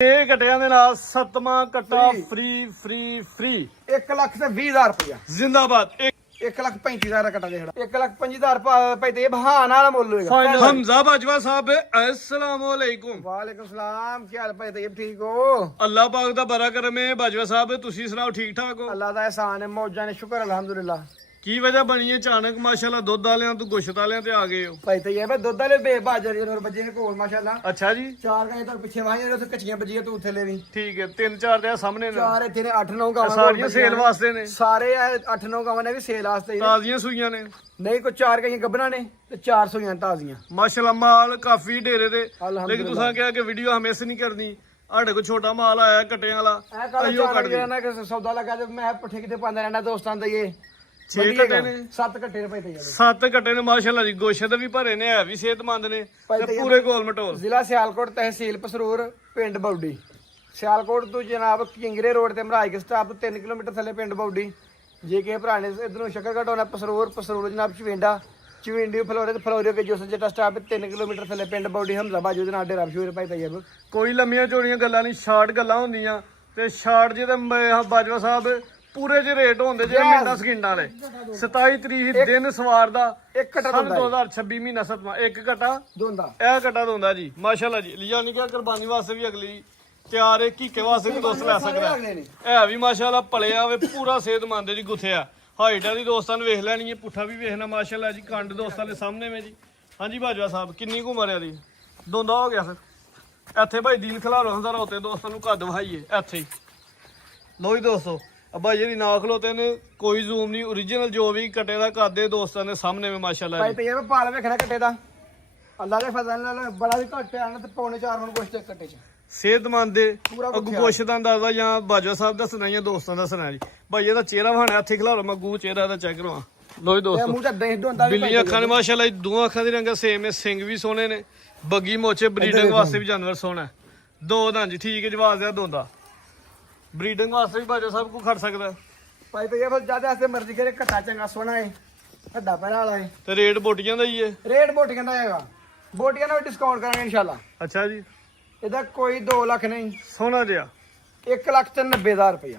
ਇਹ ਕਟਿਆਂ ਦੇ ਨਾਲ 7ਵਾਂ ਕਟਾ ਫ੍ਰੀ 1,20,000 ਰੁਪਇਆ ਜ਼ਿੰਦਾਬਾਦ। 1,35,000 ਦਾ ਕਟਾ ਦੇਖੜਾ 1,35,000 ਭਾਈ ਤੇ ਇਹ ਬਹਾਨਾ ਵਾਲਾ ਮੁੱਲ ਹੋਏਗਾ। ਫਾਈਨਲ ਹਮਜ਼ਾ ਬਾਜਵਾ ਸਾਹਿਬ अस्सलाम वालेकुम। ਵਾਲੇਕੁਮ ਸਲਾਮ, ਕੀ ਹਾਲ ਭਾਈ ਤੇ ਠੀਕ ਹੋ? ਅੱਲਾਹ ਪਾਕ ਦਾ ਬੜਾ ਕਰਮ ਹੈ ਬਾਜਵਾ ਸਾਹਿਬ, ਤੁਸੀਂ ਸੁਣਾਓ ਠੀਕ ਠਾਕ ਹੋ? ਅੱਲਾਹ ਦਾ ਇਹਸਾਨ ਹੈ, ਮੌਜਾਂ ਨੇ, ਸ਼ੁਕਰ ਅਲਹਮਦੁਲਿਲਾ। ਕੀ ਵਜ੍ਹਾ ਬਣੀ ਹੈ ਅਚਾਨਕ ਮਾਸ਼ਾਅੱਲਾ ਦੁੱਧ ਵਾਲਿਆਂ ਤੋਂ ਗੁਸ਼ਤ ਵਾਲਿਆਂ ਤੇ ਆ ਗਏ ਹੋ? ਭਾਈ ਤੇ ਇਹ ਬਈ ਦੁੱਧ ਵਾਲੇ ਬੇਬਾਜਰ ਜਨਰ ਬੱਜੇ ਨੇ ਕੋਲ ਮਾਸ਼ਾਅੱਲਾ। ਅੱਛਾ ਜੀ, ਚਾਰ ਗਾਂ ਤੋਂ ਪਿੱਛੇ ਵਾਹੀਆਂ ਉੱਥੇ ਕੱਚੀਆਂ ਬੱਜੀਆਂ ਤੂੰ ਥੱਲੇ ਵੀ ਠੀਕ ਹੈ। 3-4 ਦੇ ਸਾਹਮਣੇ ਨੇ, ਚਾਰ ਇੱਥੇ ਨੇ 8-9 ਗਾਵਾਂ ਸਾਰੀਆਂ ਸੇਲ ਵਾਸਤੇ ਨੇ। ਸਾਰੇ 8-9 ਗਾਵਾਂ ਨੇ ਵੀ ਸੇਲ ਵਾਸਤੇ ਹੀ ਨੇ। ਤਾਜ਼ੀਆਂ ਸੂਈਆਂ ਨੇ? ਨਹੀਂ, ਕੋਈ 4 ਗਾਈਆਂ ਗੱਭਣਾ ਨੇ ਤੇ 4 ਸੂਈਆਂ ਤਾਜ਼ੀਆਂ। ਮਾਸ਼ਾਅੱਲਾ ਮਾਲ ਕਾਫੀ ਢੇਰੇ ਤੇ, ਅਲਹਮਦੁਲਿਲਾ। ਲੇਕਿਨ ਤੁਸੀਂ ਕਿਹਾ ਕਿ ਵੀਡੀਓ ਹਮੇਸ ਨਹੀਂ ਕਰਨੀ। ਸਾਡੇ ਕੋਲ ਛੋਟਾ ਮਾਲ ਆਇਆ ਕਟਿਆਂ ਵਾਲਾ, ਇਹ ਕੱਲ ਅਈਓ ਕੱਢ ਦੇ। ਨਾ ਕਿ ਸੌਦਾ ਲੱਗਾ ਤੇ ਮੈਂ ਪੱਠੇ ਕਿਤੇ ਪਾਉਂਦਾ ਰਹਿਣਾ ਦੋਸਤਾਂ ਦਾ। ਇਹ 6 ਕਟੇ ਨੇ, 7 ਘੱਟੇ ਨੇ ਭਾਈ ਤੇ 7 ਕਟੇ ਨੇ ਮਾਸ਼ਾਅੱਲਾ ਜੀ। ਗੋਸ਼ਤ ਵੀ ਭਰੇ ਨੇ, ਹੈ ਵੀ ਸਿਹਤਮੰਦ ਨੇ ਤੇ ਪੂਰੇ ਗੋਲ ਮਟੋਲ। ਜ਼ਿਲ੍ਹਾ ਸਿਆਲਕੋਟ, ਤਹਿਸੀਲ ਪਸਰੂਰ, ਪਿੰਡ ਬੌਡੀ। ਸਿਆਲਕੋਟ ਤੋਂ ਜਨਾਬ ਕਿੰਗਰੇ ਰੋਡ ਤੇ ਮਹਾਰਾਜ ਕੇ ਸਟਾਪ ਤੋਂ 3 ਕਿਲੋਮੀਟਰ ਥੱਲੇ ਪਿੰਡ ਬੌਡੀ। ਜੇ ਕਿਸੇ ਭਰਾ ਨੇ ਇਧਰੋਂ ਸ਼ੱਕਰ ਘਟਾਉਣਾ ਪਸਰੂਰ ਜਨਾਬ ਚਵਿੰਡੀ ਫਲੋਰੇ ਕੇ ਜੋਸਨ ਜੱਟਾ ਸਟਾਪ 3 ਕਿਲੋਮੀਟਰ ਥੱਲੇ ਪਿੰਡ ਬੌਡੀ। ਹਮਜ਼ਾ ਬਾਜੂ ਦੇ ਨਾਲ ਡੇਰਾ ਮਸ਼ਹੂਰ ਭਾਈ ਤੈਯਬ। ਕੋਈ ਲੰਮੀਆਂ ਚੋੜੀਆਂ ਗੱਲਾਂ ਨਹੀਂ, ਸ਼ਾਰਟ ਗੱਲਾਂ ਹੁੰਦੀਆਂ ਤੇ ਸ਼ਾਰਟ ਜਿਹਦੇ ਬਾਜਵਾ ਸਾਹਿਬ ਪੂਰੇ ਜਿਹੇ ਰੇਟ ਹੁੰਦੇ ਜਿਹੜੇ ਮਿੰਟਾਂ ਸਕਿੰਟਾਂ ਵਾਲੇ। 27 ਤਰੀਕ ਦਿਨ ਸਵਾਰ ਦਾ, ਇੱਕ ਕਟਾ ਸਨ 2026 ਮਹੀਨਾ 7ਵਾਂ, ਇੱਕ ਕਟਾ ਦੋਂਦਾ। ਇਹ ਕਟਾ ਦੋਂਦਾ ਜੀ ਮਾਸ਼ਾਅੱਲਾ ਜੀ। ਯਾਨੀ ਕਿ ਕੁਰਬਾਨੀ ਵਾਸਤੇ ਵੀ ਅਗਲੀ ਤਿਆਰ ਹੈ, ਕੀਕੇ ਵਾਸਤੇ ਵੀ ਦੋਸਤ ਲੈ ਸਕਦਾ ਹੈ ਵੀ ਮਾਸ਼ਾਅੱਲਾ। ਪਲਿਆ ਵੇ ਪੂਰਾ ਸਿਹਤਮੰਦ ਜੀ, ਗੁੱਥਿਆ ਹਾਈਟ ਦੀ ਦੋਸਤਾਂ ਨੇ ਵੇਖ ਲੈਣੀ ਹੈ, ਪੁੱਠਾ ਵੀ ਵੇਖਣਾ ਮਾਸ਼ਾਅੱਲਾ ਜੀ। ਕੰਡ ਦੋਸਤਾਂ ਦੇ ਸਾਹਮਣੇ ਵਿੱਚ ਜੀ। ਹਾਂਜੀ ਬਾਜਵਾ ਸਾਹਿਬ ਕਿੰਨੀ ਕੁ ਉਮਰ ਹੈ ਦੀ? ਦੋਂਦਾ ਹੋ ਗਿਆ ਸਰ। ਇੱਥੇ ਭਾਈ ਦੀਨ ਖਿਲਾਰੋ ਹੁੰਦਾ ਰੋਤੇ ਦੋਸਤਾਂ ਨੂੰ ਕੱਦ ਵਹਾਈਏ ਇੱਥੇ ਹੀ। ਲੋ ਜੀ ਦੋਸਤੋ, ਅੱਬਾ ਜਿਹੜੀ ਨਾ ਖਲੋਤੇ ਨੇ, ਕੋਈ ਜ਼ੂਮ ਨਹੀਂ, ਓਰੀਜਨਲ ਜੋ ਵੀ ਕਟੇ ਦਾ ਕਰਦੇ ਦੋਸਤਾਂ ਦੇ ਸਾਹਮਣੇ ਵਿੱਚ ਮਾਸ਼ਾਅੱਲਾ ਭਾਈ ਜੀ। ਤੈਯਬ ਪਾਲ ਵੇਖਣਾ ਕੱਟੇ ਦਾ, ਅੱਲਾਹ ਦੇ ਫਜ਼ਲ ਨਾਲ ਬੜਾ ਵੀ ਘੱਟ ਆਣਾ ਤੇ ਪੌਣੇ 4 ਮਣ ਕੁਛ ਕੱਟੇ ਚ ਸਿਹਤਮੰਦ ਦੇ ਪੂਰਾ ਅੱਗੂ ਗੋਸ਼ ਦਾ ਅੰਦਾਜ਼ਾ ਜਾਂ ਬਾਜਵਾ ਸਾਹਿਬ ਦੱਸਣਾ ਜਾਂ ਦੋਸਤਾਂ ਦਾ ਦੱਸਣਾ ਜੀ। ਭਾਈ ਇਹਦਾ ਚਿਹਰਾ ਵਹਾਣਾ ਇੱਥੇ ਖਿਲਾਰੋ, ਮੈਂ ਗੂ ਚਿਹਰਾ ਦਾ ਚੈੱਕ ਕਰਵਾ। ਲੋ ਜੀ ਤੇ ਦੋਸਤੋ, ਮੂੰਹ ਤੇ ਦਹੀਂ ਦੋਂਦਾ ਵੀ ਬਿੱਲੀਆਂ ਅੱਖਾਂ ਨੇ ਮਾਸ਼ਾਅੱਲਾ ਜੀ, ਦੋਹਾਂ ਅੱਖਾਂ ਦੀ ਰੰਗ ਸੇਮ ਹੈ, ਸਿੰਘ ਵੀ ਸੋਹਣੇ ਨੇ, ਬੱਗੀ ਮੋਚੇ, ਬਰੀਡਿੰਗ ਵਾਸਤੇ ਵੀ ਜਾਨਵਰ ਸੋਹਣਾ ਹੈ। ਦੋ ਦੰਦ ਜੀ, ਠੀਕ ਹੈ, ਜਵਾਜ਼ ਦਾ ਦੋਂਦਾ। ਬਰੀਡਿੰਗ ਵਾਸਤੇ ਵੀ ਬਾਜਵਾ ਸਾਹਿਬ ਕੋ ਖੜ ਸਕਦਾ। ਭਾਈ ਤੈਯਬ ਜਿਆਦਾ ਵਾਸਤੇ ਮਰਜ਼ੀ ਕਰੇ, ਘੱਟਾ ਚੰਗਾ ਸੋਹਣਾ ਹੈ, ਵੱਡਾ ਪੈਰਾ ਵਾਲਾ ਹੈ। ਤੇ ਰੇਟ ਬੋਟੀਆਂ ਦਾ ਹੀ ਹੈ? ਰੇਟ ਬੋਟੀਆਂ ਦਾ ਹੈਗਾ, ਬੋਟੀਆਂ ਦਾ ਵੀ ਡਿਸਕਾਊਂਟ ਕਰਾਂਗੇ ਇਨਸ਼ਾਅੱਲਾ। ਅੱਛਾ ਜੀ, ਇਹਦਾ ਕੋਈ 2 ਲੱਖ ਨਹੀਂ, ਸੋਹਣਾ ਜਿਹਾ 1,90,000 ਰੁਪਇਆ।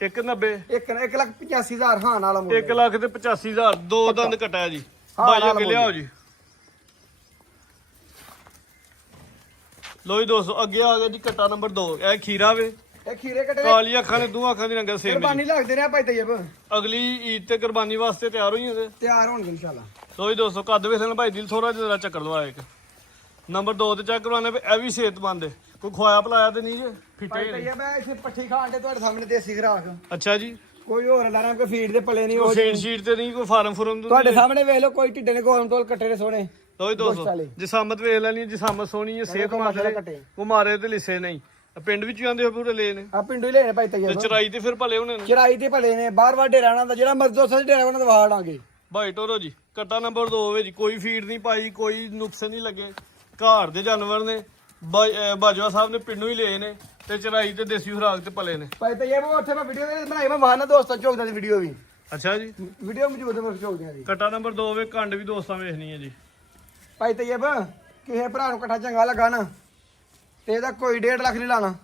190 1,85,000 ਹਾਂ ਨਾਲ ਮੁੱਲ। 1,85,000 ਦੋ ਦੰਦ ਕਟਾਇਆ ਜੀ। ਭਾਈ ਅੱਗੇ ਲਿਆਓ ਜੀ। ਲੋ ਜੀ ਦੋਸਤੋ, ਅੱਗੇ ਆ ਗਿਆ ਜੀ ਕਟਾ ਨੰਬਰ 2। ਇਹ ਖੀਰਾ ਵੇ, ਇਹ ਖੀਰੇ ਕੱਟੇ ਕਾਲੀ ਅੱਖਾਂ ਨੇ, ਦੋਹਾਂ ਅੱਖਾਂ ਦੀ ਰੰਗ ਸੇਮ ਕੁਰਬਾਨੀ ਲੱਗਦੇ ਨੇ ਭਾਈ ਤੈਯਬ, ਅਗਲੀ ਈਦ ਤੇ ਕੁਰਬਾਨੀ ਵਾਸਤੇ ਤਿਆਰ ਹੋਈ ਹੁੰਦੇ। ਤਿਆਰ ਹੋਣਗੇ ਇਨਸ਼ਾਅੱਲਾ। ਲੋ ਜੀ ਦੋਸਤੋ, ਕੱਦ ਵੇਖਣ ਭਾਈ ਦਿਲ ਥੋੜਾ ਜਿਹਾ ਚੱਕਰ ਦਵਾਇਆ। ਇੱਕ ਨੰਬਰ 2 ਤੇ ਚੈੱਕ ਕਰਵਾਉਣੇ ਵੀ ਇਹ ਵੀ ਸਿਹਤਮੰਦ ਹੈ, ਕੋਈ ਖਵਾਇਆ ਪਲਾਇਆ ਤੇ ਨਹੀਂ ਜੇ, ਫਿੱਟੇ ਭਾਈ ਹੀ ਨੇ। ਤੈਯਬ ਇੱਥੇ ਪੱਠੀ ਖਾਣ ਦੇ ਤੁਹਾਡੇ ਸਾਹਮਣੇ ਦੇਸੀ ਖਰਾਕ, ਅੱਛਾ ਜੀ, ਕੋਈ ਹੋਰ ਲਾਣਾ, ਕੋਈ ਫੀਡ ਦੇ ਪਲੇ ਨਹੀਂ, ਉਹ ਕੋਈ ਸ਼ੀਟ ਤੇ ਨਹੀਂ, ਕੋਈ ਫਾਰਮ ਫੁਰਮ ਤੁਹਾਡੇ ਸਾਹਮਣੇ ਵੇਖ ਲਓ, ਕੋਈ ਢਿੱਡੇ ਨੇ ਗੋਲਮ ਤੋਲ ਕੱਟੇ ਨੇ ਸੋਹਣੇ। ਲੋ ਜੀ ਦੋਸਤੋ, ਜਿਸਾਮਤ ਵੇਖ ਲੈਣੀ, ਜਿਸਾਮਤ ਸੋਹਣੀ ਹੈ, ਸਿਹਤਮੰਦ ਹੈ, ਕੋ ਮਾਰੇ ਤੇ ਲਿਸੇ ਨਹੀਂ। ਪਿੰਡ ਵਿੱਚ ਜਾਂਦੇ ਹੋ ਪੂਰੇ ਲੈ ਨੇ, ਆ ਪਿੰਡੂ ਹੀ ਲੈਣੇ ਭਾਈ ਤੇ ਤੈਯਬ, ਚਰਾਈ ਤੇ ਫਿਰ ਭਲੇ ਹੋਣੇ ਨੇ। ਚਰਾਈ ਤੇ ਭਲੇ ਨੇ, ਬਾਰ-ਬਾਰ ਡੇਰਾਣਾ ਦਾ ਜਿਹੜਾ ਮਰਜ਼ੀ ਦੋਸਤ ਡੇਰਾ ਉਹਨਾਂ ਦਾ ਵਾੜਾਂਗੇ। ਭਾਈ ਟੋਰੋ ਜੀ, ਕਟਾ ਨੰਬਰ 2 ਵਿੱਚ ਕੋਈ ਫੀਡ ਨਹੀਂ ਪਾਈ, ਕੋਈ ਨੁਕਸ ਨਹੀਂ ਲੱਗੇ, ਘਰ ਦੇ ਜਾਨਵਰ ਨੇ। ਬਾਜਵਾ ਸਾਹਿਬ ਨੇ ਪਿੰਡੋਂ ਹੀ ਲਏ ਨੇ ਤੇ ਚਰਾਈ ਤੇ ਦੇਸੀ ਖੁਰਾਕ ਤੇ ਪਲੇ ਨੇ। ਭਾਈ ਤੈਯਬ ਉੱਥੇ ਮੈਂ ਵੀਡੀਓ ਬਣਾਈ, ਮੈਂ ਵਾਹਨਾ ਦੋਸਤਾਂ ਚੌਕਦਾਂ ਦੀ ਵੀਡੀਓ ਵੀ, ਅੱਛਾ ਜੀ, ਵੀਡੀਓ ਮੌਜੂਦ ਹੈ ਚੌਕਦਾਂ ਦੀ। ਕਟਾ ਨੰਬਰ 2 ਵਿੱਚ ਕੰਡ ਵੀ ਦੋਸਤਾਂ ਵੇਖਣੀ ਹੈ ਜੀ। ਭਾਈ ਤੈਯਬ ਕਿਸੇ ਭਰਾ ਨੂੰ ਇਕੱਠਾ ਚੰਗਾ ਲੱਗਾ ਨਾ ਤੇ ਇਹਦਾ ਕੋਈ 1.5 ਲੱਖ ਨਹੀਂ ਲਾਣਾ,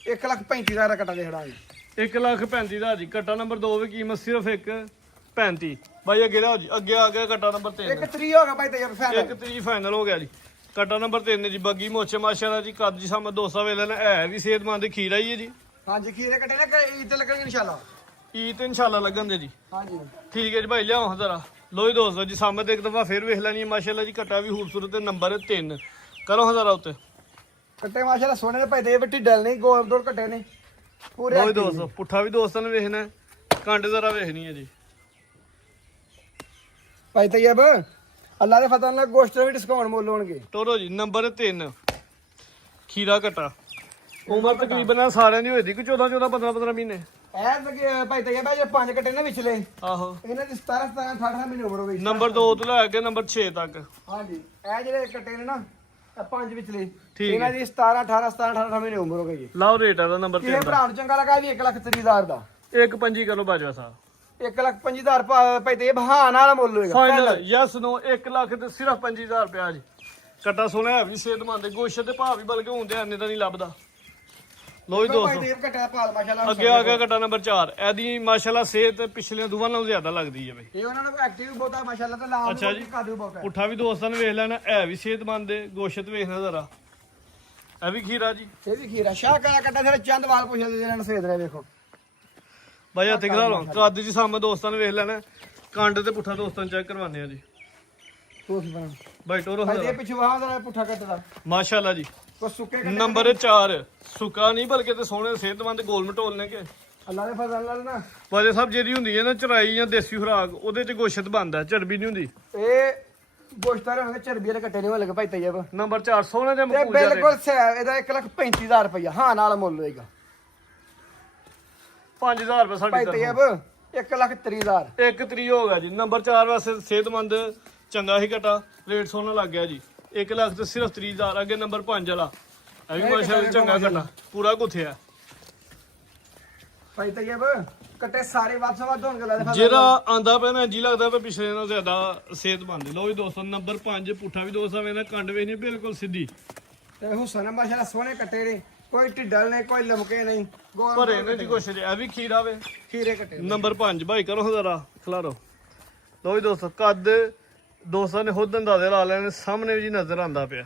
1,35,000 ਦਾ ਕਟਾ ਦੇ ਖੜਾਂਗੇ। 1,35,000 ਜੀ। ਕਟਾ ਨੰਬਰ 2 ਵਿੱਚ ਕੀਮਤ ਸਿਰਫ 1,35,000। ਭਾਈ ਅੱਗੇ ਲਿਆਓ ਜੀ। ਅੱਗੇ ਆ ਗਿਆ ਕਟਾ ਨੰਬਰ 3। 1,30 ਹੋ ਗਿਆ ਭਾਈ ਤੈਯਬ ਫਾਈਨਲ। 1,30 ਫਾਈਨਲ ਹੋ ਗਿਆ ਜੀ। ਕਟਾ ਨੰਬਰ 3 ਜੀ, ਬੱਗੀ ਮੋਚੇ ਮਾਸ਼ਾਅੱਲਾ ਜੀ, ਕੱਦ ਜੀ ਸਾਹਮਣੇ ਦੋਸਤਾਂ ਵੇਲੇ ਨੇ, ਹੈ ਵੀ ਸਿਹਤਮੰਦ, ਖੀਰਾ ਹੀ ਹੈ ਜੀ। ਹਾਂਜੀ ਖੀਰੇ ਕੱਟੇ ਨੇ, ਈਦ ਤੇ ਲੱਗਣਗੇ ਇਨਸ਼ਾਅੱਲਾ। ਈਦ ਤੇ ਇਨਸ਼ਾਅੱਲਾ ਲੱਗਣ ਦੇ ਜੀ। ਹਾਂਜੀ ਠੀਕ ਹੈ ਜੀ ਭਾਈ, ਲਿਆਓ ਜ਼ਰਾ। ਲੋ ਜੀ ਦੋਸਤੋ ਜੀ, ਸਾਹਮਣੇ ਇੱਕ ਦਫਾ ਫਿਰ ਵੇਖ ਲੈਣੀ ਹੈ ਮਾਸ਼ਾਅੱਲਾ ਜੀ। ਕਟਾ ਵੀ ਖੂਬਸੂਰਤ ਹੈ, ਨੰਬਰ 3 ਕਰੋ ਜ਼ਰਾ ਉੱਤੇ। ਕੱਟੇ ਮਾਸ਼ਾਅੱਲਾ ਸੋਹਣੇ ਨੇ ਭਾਈ ਤੈਯਬ, ਢਿੱਡਲ ਨਹੀਂ, ਗੋਲ ਦੋਲ ਕੱਟੇ ਨੇ ਪੂਰੇ। ਲੋ ਜੀ ਦੋਸਤੋ, ਪੁੱਠਾ ਵੀ ਦੋਸਤਾਂ ਨੇ ਵੇਖਣਾ, ਕੰਡ ਜ਼ਰਾ ਵੇਖਣੀ ਹੈ ਜੀ। ਭਾਈ ਤੈਯਬ ਅੱਲਾਹ ਦੇ ਫਜ਼ਲ ਨਾਲ ਗੋਸ਼ਤ ਵੀ ਡਿਸਕਾਊਂਟ ਮੁੱਲ ਹੋਣਗੇ। ਟੋਰੋ ਜੀ ਨੰਬਰ 3 ਖੀਰਾ ਕਟਾ। ਉਮਰ ਤਕਰੀਬਨ ਸਾਰਿਆਂ ਦੀ ਹੋਈ, ਕੋਈ 14 15 ਮਹੀਨੇ। ਇਹ ਤਾਂ ਭਾਈ ਤੈਯਬ ਜੇ 5 ਕੱਟੇ ਨੇ ਵਿਚਲੇ, ਆਹੋ। ਇਹਨਾਂ ਦੀ 17 18 ਮਹੀਨੇ ਉਮਰ ਹੋ ਗਈ। ਨੰਬਰ 2 ਤੋਂ ਲੈ ਕੇ ਨੰਬਰ 6 ਤੱਕ। ਹਾਂਜੀ ਇਹ ਜਿਹੜੇ ਕੱਟੇ ਨੇ ਨਾ, ਇਹ 5 ਵਿਚਲੇ, ਠੀਕ ਇਹਨਾਂ ਦੀ 17 18 ਮਹੀਨੇ ਉਮਰ ਹੋ ਗਈ। ਲਾਓ ਰੇਟ ਆ ਦਾ ਨੰਬਰ 3 ਇਹ ਦਾ। ਭਰਾ ਨੂੰ ਚੰਗਾ ਲੱਗਾ ਵੀ 1,30,000 ਦਾ। 1,25 ਕਰੋ ਬਾਜਵਾ ਸਾਹਿਬ। 1,25,000 ਭਾਈ ਤੈਯਬ ਬਹਾਨਾ ਵਾਲਾ ਮੁੱਲ ਹੋਏਗਾ ਫਾਈਨਲ ਯੈਸ ਨੋ। 1 ਲੱਖ ਤੇ ਸਿਰਫ 25,000 ਰੁਪਇਆ ਜੀ। ਕਟਾ ਸੋਹਣਾ ਹੈ ਵੀ ਸਿਹਤਮੰਦ, ਗੋਸ਼ਤ ਦੇ ਭਾਅ ਵੀ ਬਲਕਿ ਹੁੰਦੇ ਆਨੇ ਤਾਂ ਨਹੀਂ ਲੱਭਦਾ। ਲੋ ਜੀ ਦੋਸਤੋ ਭਾਈ ਘਟਾ ਭਾਲ ਮਾਸ਼ਾਅੱਲਾ ਅੱਗੇ ਆ ਗਿਆ ਕੱਟਾ ਨੰਬਰ 4 ਇਹਦੀ ਮਾਸ਼ਾਅੱਲਾ ਸਿਹਤ ਪਿਛਲੀਆਂ ਦੋਵਾਂ ਨਾਲੋਂ ਜ਼ਿਆਦਾ ਲੱਗਦੀ ਹੈ ਬਈ ਇਹ ਉਹਨਾਂ ਨੂੰ ਐਕਟਿਵ ਬਹੁਤਾ ਮਾਸ਼ਾਅੱਲਾ ਤੇ ਲਾਮ ਅੱਛਾ ਜੀ। ਕਾਦੂ ਬਹੁਤਾ ਪੁੱਠਾ ਵੀ ਦੋਸਤਾਂ ਨੇ ਵੇਖ ਲੈਣਾ ਹੈ ਵੀ ਸਿਹਤਮੰਦ ਦੇ ਗੋਸ਼ਤ ਵੇਖਣਾ ਜ਼ਰਾ ਇਹ ਵੀ ਖੀਰਾ ਜੀ ਇਹ ਵੀ ਖੀਰਾ ਸ਼ਾਹ ਕਾਲਾ ਕੱਟਾ ਫਿਰ ਚੰਦਵਾਲ ਪੁੱਛਦੇ ਜਿਹਨਾਂ ਨੂੰ ਸੇਦ ਰਹੇ ਵੇਖੋ ਬਾਈ ਹੱਥ ਕਰਾ ਲਓ ਕੱਦ ਜੀ ਸਾਹਮਣੇ ਦੋਸਤਾਂ ਨੇ ਵੇਖ ਲੈਣਾ ਕੰਡ ਤੇ ਪੁੱਠਾ ਦੋਸਤਾਂ ਨੂੰ ਚੈੱਕ ਕਰਵਾਉਂਦੇ ਆ ਜੀ ਤੂੰ ਕੀ ਬਣਾ ਬਾਈ ਟੋਰੋ ਭਾਈ ਇਹ ਪਿੱਛੇ ਵਾਹ ਦਾ ਪੁੱਠਾ ਕੱਟਦਾ ਮਾਸ਼ਾਅੱਲਾ ਜੀ ਕੋ ਸੁੱਕੇ ਕੱਟੇ ਨੰਬਰ 4 ਸੁੱਕਾ ਨਹੀਂ ਬਲਕਿ ਤੇ ਸੋਹਣੇ ਸਿਹਤਮੰਦ ਗੋਲ ਮਟੋਲ ਨੇ ਕਿ ਅੱਲਾ ਦੇ ਫਜ਼ਲ ਨਾਲ ਨਾ ਬਾਜੇ ਸਾਹਿਬ ਜਿਹੜੀ ਹੁੰਦੀ ਹੈ ਨਾ ਚਰਾਈ ਜਾਂ ਦੇਸੀ ਖੁਰਾਕ ਉਹਦੇ ਚ ਗੋਸ਼ਤ ਬਣਦਾ ਚਰਬੀ ਨਹੀਂ ਹੁੰਦੀ ਇਹ ਗੋਸ਼ਤਾਰੇ ਹੋਣਗੇ ਚਰਬੀ ਦੇ ਕੱਟੇ ਨਹੀਂ ਹੋਣਗੇ ਭਾਈ ਤੈਯਬ ਨੰਬਰ 4 ਸੋਹਣੇ ਦੇ ਇਹ ਮਕੂਜਾ ਦੇ ਬਿਲਕੁਲ ਸਹੀ ਇਹਦਾ 1,35,000 ਰੁਪਇਆ ਹਾਂ ਨਾਲ ਮੁੱਲ ਹੋਏਗਾ 5000 ਰੁਪਏ ਸਾਡੀ ਭਾਈ ਤਰਫੋਂ ਤੈਯਬ 1,30,000 ਇੱਕ ਤਰੀ ਹੋ ਗਿਆ ਜੀ ਨੰਬਰ 4 ਵਾਸਤੇ ਸਿਹਤਮੰਦ ਚੰਗਾ ਹੀ ਘਟਾ ਰੇਟ ਸੋਹਣਾ ਲੱਗ ਗਿਆ ਜੀ 1 ਲੱਖ ਤੇ ਸਿਰਫ 30,000 ਅੱਗੇ ਨੰਬਰ 5 ਵਾਲਾ ਇਹ ਵੀ ਮਾਸ਼ਾਅੱਲਾ ਚੰਗਾ ਘਟਾ ਪੂਰਾ ਗੁੱਥਿਆ ਭਾਈ ਤੈਯਬ ਕੱਟੇ ਸਾਰੇ ਵੱਧ ਹੋਣਗੇ ਅੱਲਾ ਦੇ ਫਜ਼ਲ ਜਿਹੜਾ ਆਂਦਾ ਪਿਆ ਨਾ ਜੀ ਲੱਗਦਾ ਪਿਆ ਪਿਛਲੇ ਨਾਲੋਂ ਜ਼ਿਆਦਾ ਸਿਹਤਮੰਦ ਲੋ ਵੀ ਦੋਸਤੋ ਨੰਬਰ 5 ਪੁੱਠਾ ਵੀ ਦੋਸਤਾਂ ਵੇਖਣਾ ਕੰਡ ਵੇਖਣੀ ਬਿਲਕੁਲ ਸਿੱਧੀ ਤੇ ਹੁਸਨ ਮਾਸ਼ਾਅੱਲਾ ਸੋਹਣੇ ਕੱਟੇ ਨੇ ਕੋਈ ਢਿੱਡਲ ਨਹੀਂ ਕੋਈ ਲਮਕੇ ਨਹੀਂ ਗੋਲ ਭਰੇ ਨੇ ਜੀ ਕੁਛ ਇਹ ਵੀ ਖੀਰਾ ਵੇ ਖੀਰੇ ਕੱਟੇ ਨੰਬਰ 5 ਭਾਈ ਕਰੋ ਜ਼ਰਾ ਖਿਲਾਰੋ ਲੋ ਵੀ ਦੋਸਤੋ ਕੱਦ ਦੋਸਤਾਂ ਨੇ ਖੁਦ ਅੰਦਾਜ਼ੇ ਲਾ ਲੈਣੇ ਸਾਹਮਣੇ ਵੀ ਜੀ ਨਜ਼ਰ ਆਂਦਾ ਪਿਆ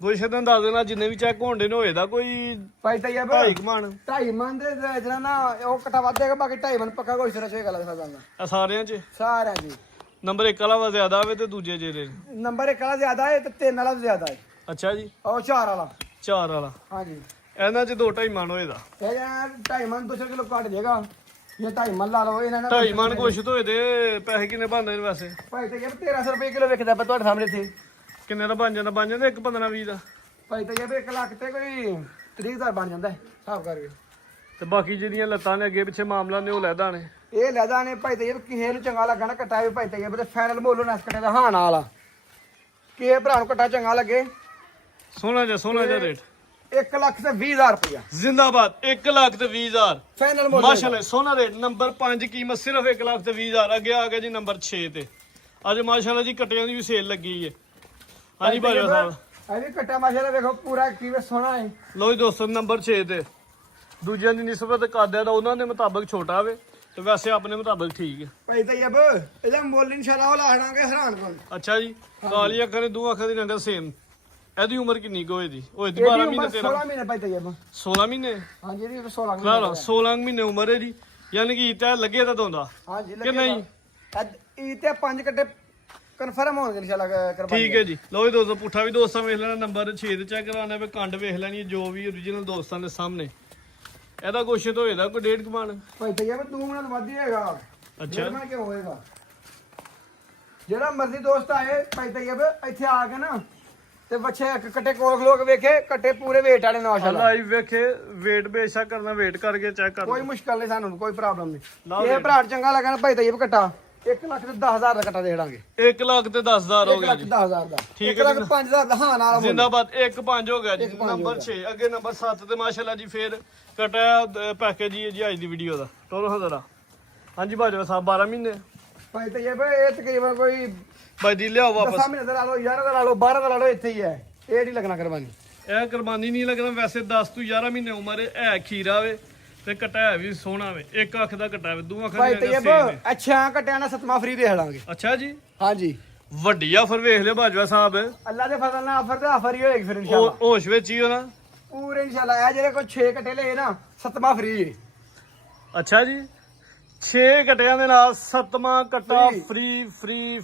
ਗੋਸ਼ਤ ਦੇ ਅੰਦਾਜ਼ੇ ਨਾਲ ਜਿੰਨੇ ਵੀ ਚੈੱਕ ਹੋਣਦੇ ਨੇ ਹੋਏਦਾ ਕੋਈ ਭਾਈ ਤੈਯਬ 2.5 ਕਮਾਨ 2.5 ਮਨ ਦੇ ਜਿਹੜਾ ਨਾ ਉਹ ਕੱਟਾ ਵੱਧੇਗਾ ਬਾਕੀ 2.5 ਮਨ ਪੱਕਾ ਕੋਈ ਸਿਰ ਚੋਏਗਾ ਅੱਲਾ ਦੇ ਫਜ਼ਲ ਨਾਲ ਆ ਸਾਰਿਆਂ 'ਚ ਸਾਰਿਆਂ ਜੀ ਨੰਬਰ 1 ਵਾਲਾ ਵਾ ਜ਼ਿਆਦਾ ਆਵੇ ਤੇ ਦੂਜੇ ਜਿਹੜੇ ਨੰਬਰ 1 ਵਾਲਾ ਜ਼ਿਆਦਾ ਹੈ ਤੇ 3 ਵਾਲਾ ਵੀ ਜ਼ਿਆਦਾ ਹੈ ਅੱਛਾ ਜੀ ਉਹ 4 ਵਾਲਾ 4 ਵਾਲਾ ਹਾਂਜੀ ਇਹਨਾਂ 'ਚ 2.5 ਮਨ ਹੋਏਦਾ ਇਹ 2.5 ਮਨ 200 ਕਿਲੋ ਕੱਟ ਜਾਏਗਾ ਇਹ 2.5 ਮਨ ਲਾ ਲਓ ਇਹਨਾਂ ਨਾਲ 2.5 ਮਨ ਗੋਸ਼ਤ ਹੋਏ ਤੇ ਪੈਸੇ ਕਿੰਨੇ ਬਣਦੇ ਨੇ ਵੈਸੇ ਭਾਈ ਤੇ 1300 ਰੁਪਏ ਕਿਲੋ ਵਿਕਦਾ ਪਾ ਤੁਹਾਡੇ ਸਾਹਮਣੇ ਇੱਥੇ ਕਿੰਨੇ ਦਾ ਬਣ ਜਾਂਦਾ 1 15 20 ਦਾ ਭਾਈ ਤੇ 1 ਲੱਖ ਤੇ ਕੋਈ 30000 ਬਣ ਜਾਂਦਾ ਹੈ ਹਿਸਾਬ ਕਰਕੇ ਤੇ ਬਾਕੀ ਜਿਹੜੀਆਂ ਲੱਤਾਂ ਨੇ ਅੱਗੇ ਪਿੱਛੇ ਮਾਮਲਾ ਨੇ ਉਹ ਲੈਦਾ ਨੇ ਇਹ ਲੈਦਾ ਨੇ ਭਾਈ ਤੇ ਕਿਸੇ ਨੂੰ ਚੰਗਾ ਲੱਗਾ ਨਾ ਕੱਟਾ ਵੀ ਭਾਈ ਤੇ ਤੇ ਫਾਈਨਲ ਮੁੱਲ ਨਾ ਕੱਟੇ ਦਾ ਹਾਂ ਨਾਲ ਕਿਸੇ ਭਰਾ ਨੂੰ ਕੱਟਾ ਚੰਗਾ ਲੱਗੇ ਸੋਹਣਾ ਜਿਹਾ ਰੇਟ 1 ਲੱਖ ਤੇ 20000 ਰੁਪਇਆ ਜ਼ਿੰਦਾਬਾਦ 1 ਲੱਖ ਤੇ 20,000 ਫਾਈਨਲ ਮੁੱਲ ਮਾਸ਼ਾਅੱਲਾ ਸੋਹਣਾ ਰੇਟ ਨੰਬਰ 5 ਕੀਮਤ ਸਿਰਫ 1 ਲੱਖ ਤੇ 20,000 ਅੱਗੇ ਆ ਗਿਆ ਜੀ ਨੰਬਰ 6 ਤੇ ਅੱਜ ਮਾਸ਼ਾਅੱਲਾ ਜੀ ਕੱਟਿਆਂ ਦੀ ਵੀ ਸੇਲ ਲੱਗੀ ਹੈ ਹਾਂਜੀ ਬਾਜਵਾ ਸਾਹਿਬ ਇਹ ਵੀ ਕੱਟਾ ਮਾਸ਼ਾਅੱਲਾ ਵੇਖੋ ਪੂਰਾ ਕਿਵੇਂ ਸੋਹਣਾ ਹੈ ਲੋ ਜੀ ਦੋਸਤੋ ਨੰਬਰ 6 ਤੇ ਦੂਜਿਆਂ ਦੀ ਨਿਸਬਤ ਕਾਦਿਆਂ ਦਾ ਉਹਨਾਂ ਦੇ ਮੁਤਾਬਕ ਛੋਟਾ ਵੇ ਤੇ ਵੈਸੇ ਆਪਣੇ ਮੁਤਾਬਕ ਠੀਕ ਹੈ ਭਾਈ ਤੈਯਬ ਇਹਦਾ ਮੁੱਲ ਇਨਸ਼ਾਅੱਲਾ ਉਹ ਲਾਣਾਗੇ ਹੈਰਾਨ ਕੋਲ ਅੱਛਾ ਜੀ ਕਾਲੀ ਅੱਖਾਂ ਨੇ ਦੋ ਅੱਖਾਂ ਦੀ ਰੰਗਤ ਸੇਮ ਇਹਦੀ ਉਮਰ ਕਿੰਨੀ ਕੁ ਹੋਏ ਦੀ ਹੋਏ ਦੀ ਇਹਦੀ 12 ਉਮਰ ਮਹੀਨੇ 13 16 ਮਹੀਨੇ ਭਾਈ ਤੈਯਬ 16 ਮਹੀਨੇ ਹਾਂਜੀ ਇਹਦੀ 16 ਲਾ ਮਹੀਨੇ ਲਾ 16 ਮਹੀਨੇ ਉਮਰ ਹੈ ਜੀ ਯਾਨੀ ਕਿ ਤਾਂ ਲੱਗੇ ਤਾਂ ਦੋਂਦਾ ਹਾਂਜੀ ਕਿ ਨਹੀਂ ਇਹ ਤੇ 5 ਕੱਟੇ ਕਨਫਰਮ ਹੋਣਗੇ ਇਨਸ਼ਾਅੱਲਾ ਕਰਵਾ ਠੀਕ ਹੈ ਜੀ ਲੋ ਜੀ ਦੋਸਤੋ ਪੁੱਠਾ ਵੀ ਦੋਸਤਾਂ ਵੇਖ ਲੈਣਾ ਨੰਬਰ 6 ਤੇ ਚੈੱਕ ਕਰਾਉਣਾ ਵੀ ਕੰਡ ਵੇਖ ਲੈਣੀ ਹੈ, ਜੋ ਵੀ origignal ਦੋਸਤਾਂ ਦੇ ਸਾਹਮਣੇ ਇਹਦਾ ਗੋਸ਼ਤ ਹੋਏਦਾ ਕੋਈ 1.5 ਕਮਾਨ ਭਾਈ ਤੈਯਬ ਤੂੰ ਨਾਲ ਵੱਧ ਹੀ ਹੈਗਾ ਅੱਛਾ ਮੈਂ ਕਿਉਂ ਹੋਏਗਾ ਜਿਹੜਾ ਮਰਜ਼ੀ ਦੋਸਤ ਆਏ ਭਾਈ ਤੈਯਬ ਇੱਥੇ ਆ ਕੇ ਨਾ ਤੇ ਬੱਚੇ ਕੱਟੇ ਕੋਲ ਖਲੋ ਕੇ ਵੇਖੇ ਕੱਟੇ ਪੂਰੇ weight ਵਾਲੇ ਮਾਸ਼ਾਅੱਲਾ ਲਾਈਵ ਵੇਖੇ weight ਬੇਸ਼ੱਕ ਕਰਨਾ weight ਕਰਕੇ ਚੈੱਕ ਕੋਈ ਕਰਨਾ ਮੁਸ਼ਕਲ ਨਹੀਂ ਸਾਨੂੰ ਕੋਈ ਪ੍ਰੋਬਲਮ ਲਓ ਨਹੀਂ ਇਹ ਭਰਾ ਚੰਗਾ ਲੱਗਾ ਨਾ ਭਾਈ ਤੈਯਬ ਕੱਟਾ 1 ਲੱਖ ਤੇ 10000 ਦਾ ਕੱਟਾ ਦੇ ਦਾਂਗੇ 1 ਲੱਖ ਤੇ 10,000 ਹੋ 1 ਗਿਆ ਲੱਖ ਜੀ 10000 ਦਾ ਠੀਕ 1 ਹੈ ਲੱਖ 5000 ਦਾ ਹਾਂ ਨਾਲ ਮੁੱਲ। ਜ਼ਿੰਦਾਬਾਦ 1.5 ਹੋ ਗਿਆ ਜੀ ਇੱਕ ਪੰਜ ਹੋ ਨੰਬਰ 6 ਅੱਗੇ ਨੰਬਰ 7 ਤੇ ਮਾਸ਼ਾਅੱਲਾ ਜੀ ਫੇਰ ਕਟਿਆ ਪੈਕੇਜ ਜੀ ਅੱਜ ਦੀ ਵੀਡੀਓ ਦਾ ਟੋਰੋ ਹਜ਼ਾਰਾ ਹਾਂਜੀ ਬਾਜਵਾ ਸਾਹਿਬ 12 ਮਹੀਨੇ ਭਾਈ ਤੈਯਬ ਇਹ ਤਕਰੀਬਨ ਕੋਈ ਬਾਈ ਦੀ ਲਿਆਓ 10 ਵਾਪਸ ਮਹੀਨੇ ਦਾ ਲਾ ਲਓ 11 ਦਾ ਲਾ ਲਓ 12 ਦਾ ਲਾ ਲਓ ਇੱਥੇ ਹੀ ਹੈ ਇਹ ਨਹੀਂ ਲੱਗਣਾ ਕੁਰਬਾਨੀ ਇਹ ਕੁਰਬਾਨੀ ਨਹੀਂ ਲੱਗਣਾ ਵੈਸੇ 10 ਤੋਂ 11 ਮਹੀਨੇ ਉਮਰ ਹੈ ਖੀਰਾ ਵੇ ਤੇ ਕਟਿਆ ਵੀ ਸੋਹਣਾ ਵੇ ਇੱਕ ਅੱਖ ਦਾ ਕਟਾ ਵੇ ਦੋ ਅੱਖਾਂ ਭਾਈ ਦੀ ਤੈਯਬ same ਵੇ। ਅੱਛਾ ਕੱਟਿਆ ਨਾ ਸਤਮਾ ਫ੍ਰੀ ਦੇ ਹਲਾਂਗੇ ਅੱਛਾ ਜੀ ਹਾਂਜੀ ਵੱਡੀ ਆਫਰ ਵੇਖ ਲਿਓ ਬਾਜਵਾ ਸਾਹਿਬ ਅੱਲਾ ਦੇ ਫਜ਼ਲ ਨਾਲ ਆਫਰ ਤੇ ਆਫਰ ਹੀ ਹੋਏਗੀ ਫਿਰ ਇਨਸ਼ਾਅੱਲਾ ਉਹ ਹੋਸ਼ ਵਿੱਚ ਹੀ ਹੋ ਨਾ ਪੂਰੇ ਇਨਸ਼ਾਅੱਲਾ ਇਹ ਜਿਹੜੇ ਕੋਈ 6 ਕੱਟੇ ਲਏ ਨਾ ਸਤਮਾ ਫ੍ਰੀ ਹੈ ਅੱਛਾ ਜੀ 6 ਕਟਿਆਂ ਦੇ ਨਾਲ 7ਵਾਂ ਕਟਾ Free।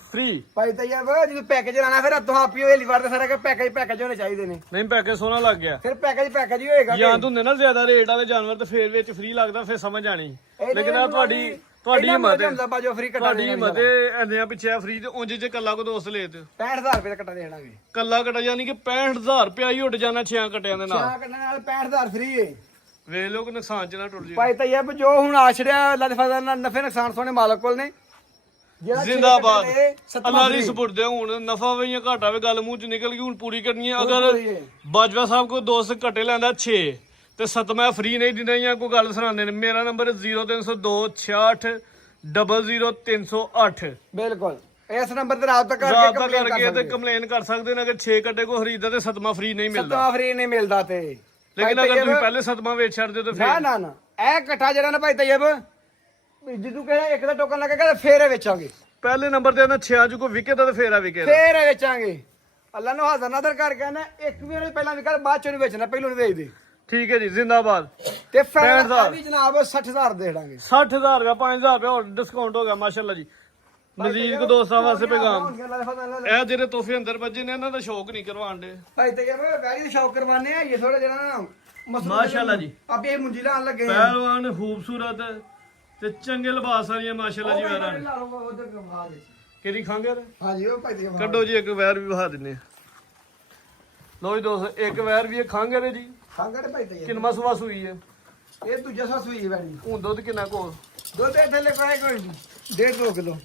ਫ੍ਰੀ ਭਾਈ ਤੈਯਬ ਜਦੋਂ ਪੈਕੇਜ ਲਾਣਾ ਫਿਰ ਹੱਥੋਂ ਆਪੀ ਹੋਏ ਲਿਵਰ ਦੇ ਸਾਰਾ ਕੇ ਪੈਕੇਜ ਹੋਣੇ ਚਾਹੀਦੇ ਨੇ ਨਹੀਂ ਪੈਕੇ ਸੋਹਣਾ ਲੱਗ ਗਿਆ ਫਿਰ ਪੈਕੇਜ ਹੀ ਹੋਏਗਾ ਜਾਂ ਹੁੰਦੇ ਨਾ ਜ਼ਿਆਦਾ ਰੇਟ ਵਾਲੇ ਜਾਨਵਰ ਤੇ ਫੇਰ ਵਿੱਚ ਫ੍ਰੀ ਲੱਗਦਾ ਫੇਰ ਸਮਝ ਆਣੀ ਲੇਕਿਨ ਆ ਤੁਹਾਡੀ ਹਿੰਮਤ ਹੈ ਬਾਜੋ ਫ੍ਰੀ ਕੱਟਾ ਤੁਹਾਡੀ ਹਿੰਮਤ ਹੈ ਇੰਨਿਆਂ ਪਿੱਛੇ ਫ੍ਰੀ ਤੇ ਉਂਝ ਜੇ ਕੱਲਾ ਕੋ ਦੋਸਤ ਲੈ ਤੇ 65000 ਰੁਪਏ ਦਾ ਕੱਟਾ ਦੇ ਦੇਣਾਗੇ ਕੱਲਾ ਕਟਾ ਯਾਨੀ ਕਿ 65000 ਰੁਪਇਆ ਹੀ ਉੱਡ ਜਾਣਾ 6 ਕਟਿਆਂ ਦੇ ਨਾਲ ਚਾਹ ਕੱਟਣ ਨਾਲ 65000 ਫ੍ਰੀ ਹੈ ਵੇਖ ਲਓ ਕਿ ਨੁਕਸਾਨ ਚ ਨਾ ਟੁੱਟ ਜੇ ਭਾਈ ਤੈਯਬ ਜੋ ਹੁਣ ਆਛੜਿਆ ਅੱਲਾ ਦੇ ਫਜ਼ਲ ਨਾਲ ਨਫੇ ਨੁਕਸਾਨ ਸੋਹਣੇ ਮਾਲਕ ਕੋਲ ਨੇ ਜਿਹੜਾ ਜ਼ਿੰਦਾਬਾਦ ਛੇ ਕੱਟੇ ਲਏ, ਸੱਤਵਾਂ ਅੱਲਾ ਦੀ free। ਸਪੁਰਦ ਹੈ ਹੁਣ ਨਫਾ ਵਈਆਂ ਘਾਟਾ ਵੇ ਗੱਲ ਮੂੰਹ ਚ ਨਿਕਲ ਗਈ ਹੁਣ ਪੂਰੀ ਕਰਨੀ ਹੈ ਹੁਣ ਅਗਰ ਪੂਰੀ ਹੈ। ਬਾਜਵਾ ਸਾਹਿਬ ਕੋ ਦੋਸਤ ਘਟੇ ਲੈਂਦਾ 6 ਤੇ 7ਵਾਂ ਫ੍ਰੀ ਨਹੀਂ ਦਿੰਦਾ ਜਾਂ ਕੋਈ ਗੱਲ ਸੁਣਾਉਂਦੇ ਨੇ ਮੇਰਾ ਨੰਬਰ 0302 66 00308 ਬਿਲਕੁਲ ਇਸ ਨੰਬਰ ਤੇ ਰਾਬਤਾ ਰਾਬਤਾ ਕਰਕੇ ਕਰਕੇ ਤੇ ਕੰਪਲੇਨ ਕਰ ਸਕਦੇ ਨੇ ਅਗਰ 6 ਕੱਟੇ ਕੋ ਖਰੀਦਦਾ ਤੇ 7ਵਾਂ ਫ੍ਰੀ ਨਹੀਂ ਮਿਲਦਾ ਸੱਤਵਾਂ ਫ੍ਰੀ ਨਹੀਂ ਮਿਲਦਾ ਤੇ ਲੇਕਿਨ ਅਗਰ ਤੁਸੀਂ ਪਹਿਲੇ ਸਦਮਾ ਵੇਚ ਛੱਡਦੇ ਤਾਂ ਨਾ ਫਿਰ ਨਾ ਨਾ ਇਹ ਇਕੱਠਾ ਜਿਹੜਾ ਨਾ ਭਾਈ ਤੈਯਬ ਜਿੱਦੂ ਕਹੇ ਇੱਕ ਦਾ ਟੋਕਨ ਲੱਗੇਗਾ ਫੇਰ ਇਹ ਵੇਚਾਂਗੇ। ਪਹਿਲੇ ਨੰਬਰ ਤੇ ਇਹਨਾਂ 6 ਚ ਕੋਈ ਵਿਕੇ ਤਾਂ ਫੇਰ ਆ ਵਿਕੇ ਫੇਰ ਇਹ ਵੇਚਾਂਗੇ। ਅੱਲਾ ਨੂੰ ਹਾਜ਼ਰ ਨਾਜ਼ਰ ਕਰਕੇ ਨਾ ਇੱਕ ਵੀ ਉਹਨੇ ਪਹਿਲਾਂ ਵਿਕਾ ਬਾਅਦ ਚੋਂ ਨਹੀਂ ਵੇਚਣਾ, ਪਹਿਲੋਂ ਨਹੀਂ ਵੇਚਦੇ। ਠੀਕ ਹੈ ਜੀ, ਜ਼ਿੰਦਾਬਾਦ। ਤੇ ਫਾਇਦਾ ਵੀ ਜਨਾਬ 60000 ਦੇ ਦਾਂਗੇ। 60000 ਦਾ 5000 ਰੁਪਏ ਹੋਰ ਡਿਸਕਾਊਂਟ ਹੋ ਗਿਆ ਮਾਸ਼ਾਅੱਲਾ ਜੀ। ਮਜ਼ੀਦ ਕੋ ਦੋਸਤਾਂ ਵਾਸਤੇ ਪੈਗਾਮ, ਇਹ ਜਿਹੜੇ ਤੋਹਫੇ ਅੰਦਰ ਵੱਜੇ ਨੇ ਇਹਨਾਂ ਦਾ ਸ਼ੌਕ ਨਹੀਂ ਕਰਵਾਉਣ ਦੇ ਭਾਈ ਤੈਯਬ ਵੈਰੀ ਦਾ ਸ਼ੌਕ ਕਰਵਾਨੇ ਆ ਇਹ ਥੋੜਾ ਜਿਹੜਾ ਨਾ ਮਾਸ਼ਾਅੱਲਾ ਜੀ। ਆਪੇ ਮੁੰਜੀ ਲਾਣ ਲੱਗੇ ਆ ਪਹਿਲਵਾਨ ਖੂਬਸੂਰਤ ਤੇ ਚੰਗੇ ਲਿਬਾਸ ਵਾਲੀਆਂ ਮਾਸ਼ਾਅੱਲਾ ਜੀ ਵੈਰਾਂ ਨੇ। ਕਿਹੜੀ ਖਾਂਗੇ ਹਾਂਜੀ ਉਹ ਭਾਈ ਤੈਯਬ ਕੱਢੋ ਜੀ, ਇੱਕ ਵੈਰ ਵੀ ਵਹਾ ਦਿੰਨੇ ਆ। ਲੋ ਜੀ ਦੋਸਤ, ਇੱਕ ਵੈਰ ਵੀ ਇਹ ਖਾਂਗੇ ਨੇ ਜੀ। ਖਾਂਗਾ ਤੇ ਭਾਈ ਤੈਯਬ ਕਿੰਨਾ ਸਵਾ ਸੂਈ ਹੈ? ਇਹ ਦੂਜਾ ਸਾ ਸੂਈ ਵੈਰੀ। ਹੁਣ ਦੁੱਧ ਕਿੰਨਾ ਕੋਲ? ਦੁੱਧ ਦੇ ਥੱਲੇ ਪਾਏ ਕੋਈ 1.5 ਕਿਲੋ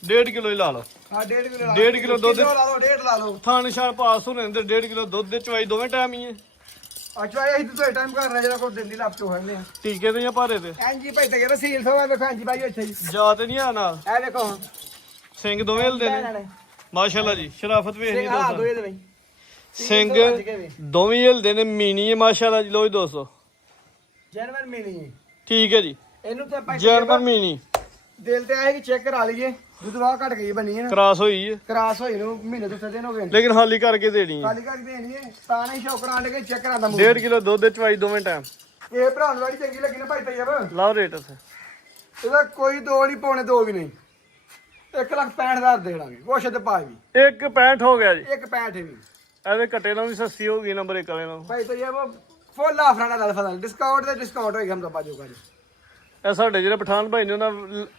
1.5 ਕਿਲੋ ਹੀ ਲਾ ਲਓ। ਹਾਂ 1.5 ਕਿਲੋ 1.5 ਕਿਲੋ ਦੁੱਧ ਲਾ ਲਓ 1.5 ਲਾ ਲਓ। ਥਾਣ ਛਾਣ ਪਾਸ ਹੋਣੇ ਅੰਦਰ 1.5 ਕਿਲੋ ਦੁੱਧ ਦੇ ਚਵਾਈ ਦੋਵੇਂ ਟਾਈਮ ਹੀ ਹੈ। ਅੱਛਾ ਇਹ ਤੋਂ ਟਾਈਮ ਕਰ ਰਿਹਾ ਜਿਹੜਾ ਕੋਈ ਦਿਨ ਦੀ ਲੱਪ ਤੋਂ ਹੋਣੇ ਆ ਟੀਕੇ ਤੇ ਜਾਂ ਭਾਰੇ ਤੇ? ਹਾਂਜੀ ਭਾਈ ਤੈਯਬ ਸੀਲ ਸੋ ਵੇਖੋ ਹਾਂਜੀ ਭਾਈ ਇੱਥੇ ਹੀ ਜਾ ਤੇ ਨਹੀਂ ਆ ਨਾਲ? ਇਹ ਵੇਖੋ ਸਿੰਘ ਦੋਵੇਂ ਹਿਲਦੇ ਨੇ ਮਾਸ਼ਾਅੱਲਾ ਜੀ। ਸ਼ਰਾਫਤ ਵੇਖ ਲਈ ਹਾਂ ਦੋਸਤਾਂ, ਦੋਏ ਦੇ ਭਾਈ ਸਿੰਘ ਦੋਵੇਂ ਹਿਲਦੇ ਨੇ। ਮੀਨੀ ਹੈ ਮਾਸ਼ਾਅੱਲਾ ਜੀ। ਲੋ ਜੀ ਦੋਸਤੋ, ਜਰਮਨ ਮੀਨੀ ਹੈ। ਠੀਕ ਹੈ ਜੀ, ਇਹਨੂੰ ਤਾਂ ਭਾਈ ਜਰਮਨ ਮੀਨੀ ਦਿਲ ਤੇ ਆਏ ਕਿ ਚੈੱਕ ਕਰਾ ਲਈਏ। ਦੁੱਧ ਵਾਹ ਘਟ ਗਈ ਬਣੀ ਹੈ ਨਾ, ਕ੍ਰਾਸ ਹੋਈ ਹੈ, ਕਰਾਸ ਹੋਈ ਨੂੰ ਮਹੀਨੇ ਤੋਂ 7 ਦਿਨ ਹੋ ਗਏ ਲੇਕਿਨ ਹਾਲੀ ਕਰਕੇ ਦੇਣੀ ਹੈ। ਖਾਲੀ ਕਰ ਦੇਣੀ ਹੈ ਤਾਂ ਨਹੀਂ ਸ਼ੌਕ ਕਰਾਣ ਦੇ ਚੈੱਕ ਕਰਾਂਦਾ 1.5 ਕਿਲੋ ਦੁੱਧ ਦੇ ਚਵਾਈ ਦੋਵੇਂ ਟਾਈਮ। ਇਹ ਭਰਾ ਨੂੰ ਵਾਲੀ ਚੰਗੀ ਲੱਗੀ ਨਾ ਭਾਈ ਤੈਯਬ ਲਾਓ ਰੇਟ ਇੱਥੇ। ਇਹਦਾ ਕੋਈ ਦੋ ਨਹੀਂ ਪੌਣੇ ਦੋ ਵੀ ਨਹੀਂ 1,65,000 ਦੇ ਦਾਂਗੇ ਕੁਛ ਤੇ ਪਾ ਵੀ 1.65 ਹੋ ਗਿਆ ਜੀ। 1,65 ਵੀ ਇਹਦੇ ਕੱਟੇ ਨਾਲ ਵੀ ਸਸਤੀ ਹੋ ਗਈ ਨੰਬਰ 1 ਵਾਲੇ ਨਾਲ। ਭਾਈ ਤੈਯਬ ਫੁੱਲ ਆਫਰਾਂ ਦਾ ਫਸਲ ਡਿਸਕਾਊਂਟ ਤੇ ਡਿਸਕਾਊਂਟ ਹੋਏਗਾ ਹਮ ਤਾਂ ਬਾਜੂਗਾ ਜੀ। ਇਹ ਸਾਡੇ ਜਿਹੜੇ ਪਠਾਨ ਭਾਈ ਨੇ ਉਹਨਾਂ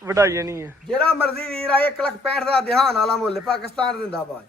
ਵਡਾਈ ਨਹੀਂ ਹੈ। ਜਿਹੜਾ ਮਰਜ਼ੀ ਵੀਰ ਆਏ 1,65,000 ਦੇ ਹਾਂ ਨਾਲਾ ਮੁੱਲ ਪਾਕਿਸਤਾਨ ਜ਼ਿੰਦਾਬਾਦ।